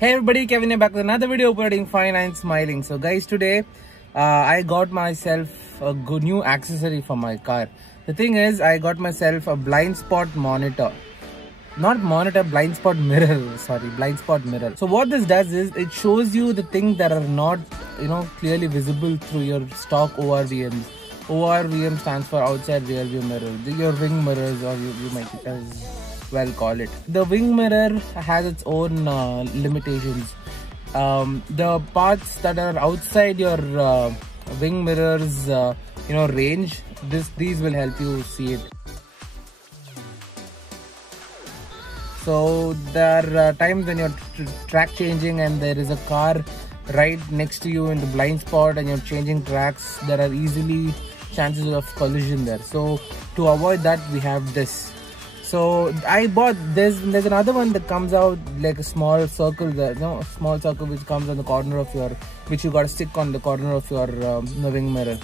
Hey everybody, Kevin here back with another video, uploading fine and smiling. So guys, today I got myself a good new accessory for my car. The thing is, I got myself a blind spot monitor. Not monitor, blind spot mirror. Sorry, blind spot mirror. So what this does is, it shows you the things that are not, clearly visible through your stock ORVMs. ORVM stands for outside rear view mirror. Your wing mirrors, or you might as well call it. The wing mirror has its own limitations. The parts that are outside your wing mirrors, range, these will help you see it. So there are times when you're track changing and there is a car right next to you in the blind spot and you're changing tracks, there are easily chances of collision there. So to avoid that, we have this. So I bought this. There's another one that comes out like a small circle there, small circle which comes on the corner of your, which you got to stick on the corner of your wing mirror.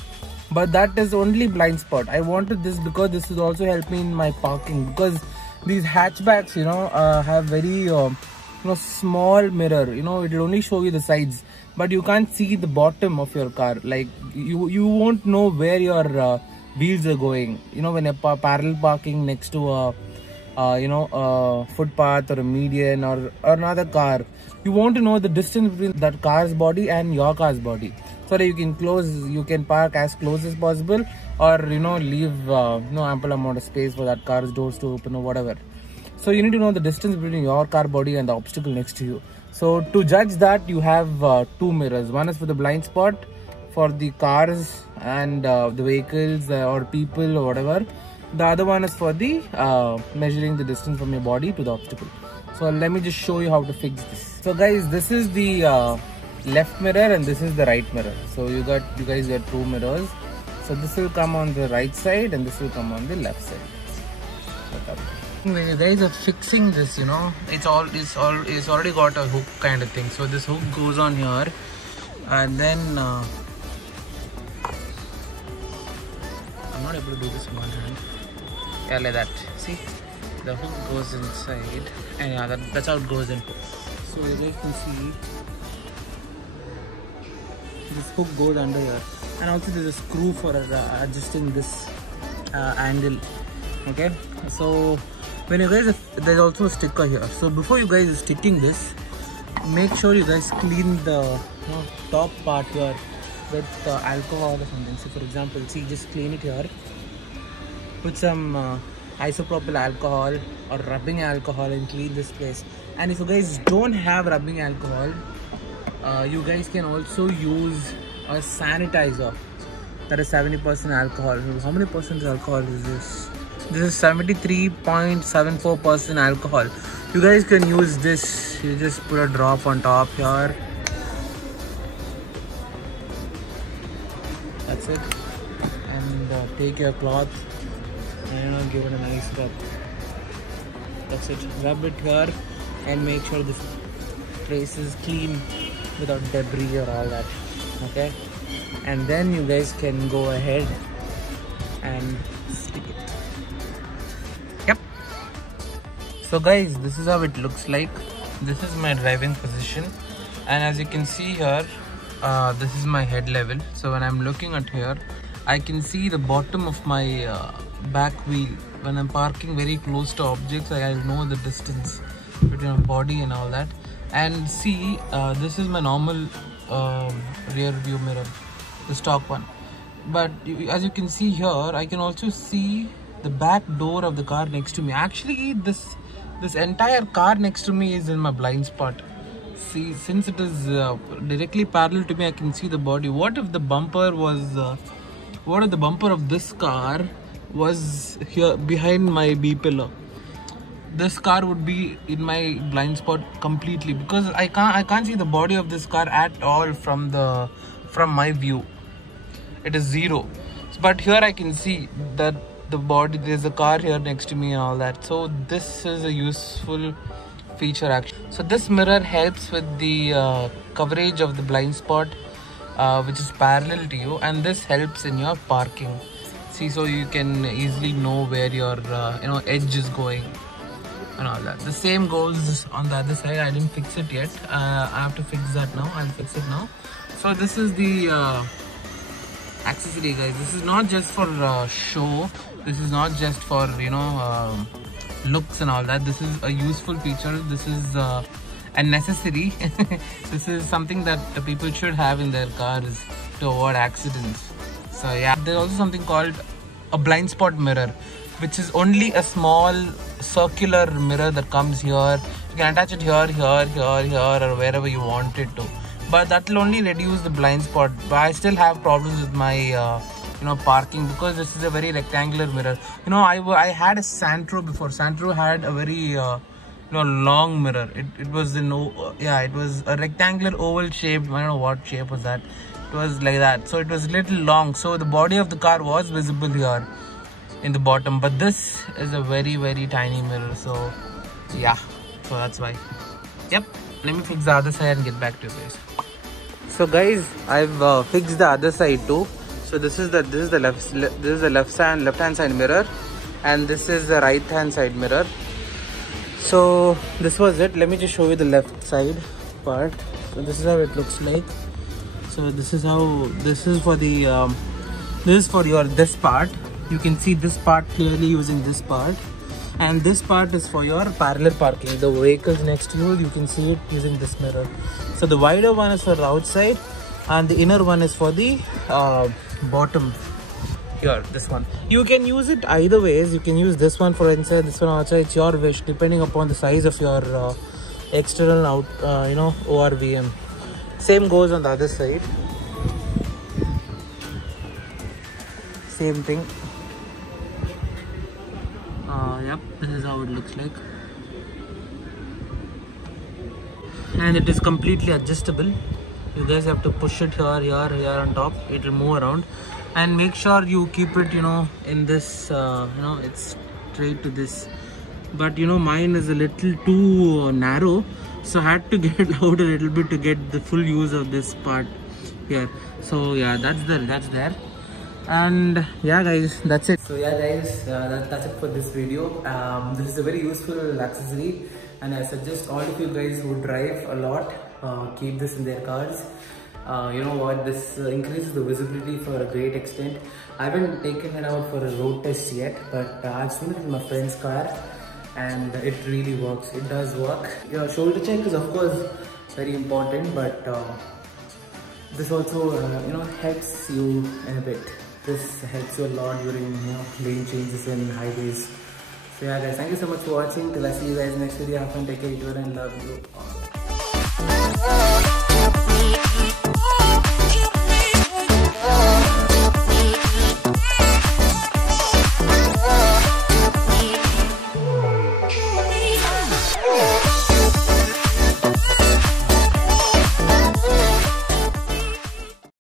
But that is only blind spot. I wanted this because this will also help me in my parking, because these hatchbacks, have very small mirror. It will only show you the sides, but you can't see the bottom of your car. Like you won't know where your wheels are going. When you're parallel parking next to a footpath or a median or another car, you want to know the distance between that car's body and your car's body, so that you can park as close as possible, or leave ample amount of space for that car's doors to open or whatever. So you need to know the distance between your car body and the obstacle next to you. So to judge that, you have two mirrors. One is for the blind spot for the cars and the vehicles or people or whatever. The other one is for the measuring the distance from your body to the obstacle. So let me just show you how to fix this. So guys, this is the left mirror and this is the right mirror. So you guys got two mirrors. So this will come on the right side and this will come on the left side. When you guys are fixing this, it's already got a hook kind of thing. So this hook goes on here, and then I'm not able to do this in one hand. Yeah, like that. See, the hook goes inside, and yeah, that's how it goes in. So you guys can see this hook goes under here, and also there's a screw for adjusting this angle. Okay, so when you guys, there's also a sticker here. So before you guys are sticking this, make sure you guys clean the top part here with alcohol or something. So for example, see, just clean it here. Put some isopropyl alcohol or rubbing alcohol and clean this place. And if you guys don't have rubbing alcohol, you guys can also use a sanitizer that is 70% alcohol. How many percent alcohol is this? This is 73.74% alcohol. You guys can use this. You just put a drop on top here. That's it. And take your cloth and give it a nice rub. That's it. Rub it here and make sure this place is clean without debris or all that. Okay. And then you guys can go ahead and stick it. Yep. So guys, this is how it looks like. This is my driving position, and as you can see here, this is my head level. So when I'm looking at here, I can see the bottom of my back wheel. When I'm parking very close to objects, I'll know the distance between my body and all that. And see, this is my normal rear view mirror, the stock one. But as you can see here, I can also see the back door of the car next to me. Actually, this entire car next to me is in my blind spot. See, since it is directly parallel to me, I can see the body. What if the bumper was what if the bumper of this car was here behind my B pillar? This car would be in my blind spot completely, because I can't see the body of this car at all from my view. It is zero. But here I can see that the body, there's a car here next to me and all that. So this is a useful feature actually. So this mirror helps with the coverage of the blind spot, which is parallel to you, and this helps in your parking. See, so you can easily know where your edge is going. and all that. The same goes on the other side. I didn't fix it yet. I have to fix that now. I'll fix it now. So this is the accessory, guys. This is not just for show. This is not just for, you know, looks and all that. This is a useful feature. This is a necessary. This is something that the people should have in their cars to avoid accidents. So yeah, there's also something called a blind spot mirror, which is only a small circular mirror that comes here. You can attach it here, here, here, here, or wherever you want it to. But that will only reduce the blind spot. But I still have problems with my you know, parking, because this is a very rectangular mirror. You know, I had a Santro before. Santro had a very you know, long mirror. It was it was a rectangular oval shaped. I don't know what shape was that. It was like that, so it was a little long, so the body of the car was visible here in the bottom. But this is a very, very tiny mirror, so yeah, so that's why. Yep, let me fix the other side and get back to you guys. So guys, I've fixed the other side too. So this is the left hand side mirror, and this is the right hand side mirror. So this was it. Let me just show you the left side part. So this is how it looks like. So this is how, this is for the this is for your this part. You can see this part clearly using this part, and this part is for your parallel parking. The vehicles next to you can see it using this mirror. So the wider one is for the outside, and the inner one is for the bottom here, this one. You can use it either ways. You can use this one for inside, this one outside. It's your wish, depending upon the size of your external out you know, ORVM. Same goes on the other side. Same thing. Yep, this is how it looks like. And it is completely adjustable. You guys have to push it here, here, here on top. It will move around. And make sure you keep it, you know, in this, you know, it's straight to this. But you know, mine is a little too narrow, so I had to get it out a little bit to get the full use of this part here. So yeah, that's there. And yeah guys, that's it. So yeah guys, that's it for this video. This is a very useful accessory, and I suggest all of you guys who drive a lot keep this in their cars. You know what, this increases the visibility for a great extent. I haven't taken it out for a road test yet, but I've seen it in my friend's car, and it really works. It does work. Your shoulder check is of course very important, but this also you know, helps you in a bit. This helps you a lot during, you know, lane changes in highways. So yeah guys, thank you so much for watching. Till I see you guys next video. Have fun, take care, and love you all.